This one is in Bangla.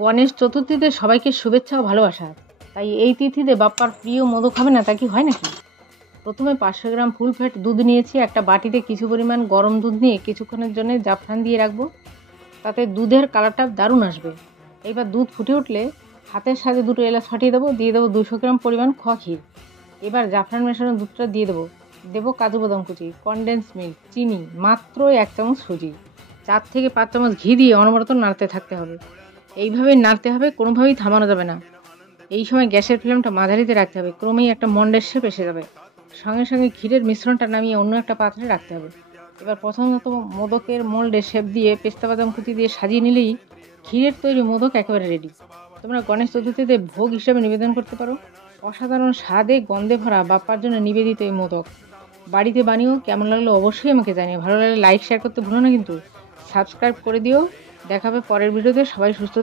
গণেশ চতুর্থীতে সবাইকে শুভেচ্ছা ও ভালোবাসা। তাই এই তিথিতে বাপ্পার প্রিয় মোদক হবে না, তা কি হয় নাকি? প্রথমে 500 গ্রাম ফুল ফ্যাট দুধ নিয়েছি। একটা বাটিতে কিছু পরিমাণ গরম দুধ নিয়ে কিছুক্ষণের জন্য জাফরান দিয়ে রাখবো। তাতে দুধের কালারটা দারুণ আসবে। এবার দুধ ফুটে উঠলে হাতের সাথে 2টো এলাচ ফাটিয়ে দেবো। দিয়ে দেবো 200 গ্রাম পরিমাণ খোয়া ক্ষীর। এবার জাফরান মেশানো দুধটা দিয়ে দেবো কাজু বাদাম কুচি, কনডেন্স মিল্ক, চিনি, মাত্র 1 চামচ সুজি, 4 থেকে 5 চামচ ঘি দিয়ে অনবরত নাড়তে থাকতে হবে। এইভাবে নাড়তে হবে, কোনোভাবেই থামানো যাবে না। এই সময় গ্যাসের ফ্লেমটা মাঝারিতে রাখতে হবে। ক্রমেই একটা মন্ডের শেপ এসে যাবে। সঙ্গে সঙ্গে ক্ষীরের মিশ্রণটা নামিয়ে অন্য একটা পাত্রে রাখতে হবে। এবার প্রথমত মোদকের মোল্ডে শেপ দিয়ে পেস্তা বাদাম কুচি দিয়ে সাজিয়ে নিলেই ক্ষীরের তৈরি মোদক একেবারে রেডি। তোমরা গণেশ চতুর্থীতে ভোগ হিসেবে নিবেদন করতে পারো। অসাধারণ স্বাদে গন্ধে ভরা বাপ্পার জন্য নিবেদিত এই মোদক বাড়িতে বানিয়েও কেমন লাগলো অবশ্যই আমাকে জানিও। ভালো লাগলে লাইক শেয়ার করতে ভুলো না কিন্তু। সাবস্ক্রাইব করে দিও। দেখা হবে পরের ভিডিওতে। সবাই সুস্থ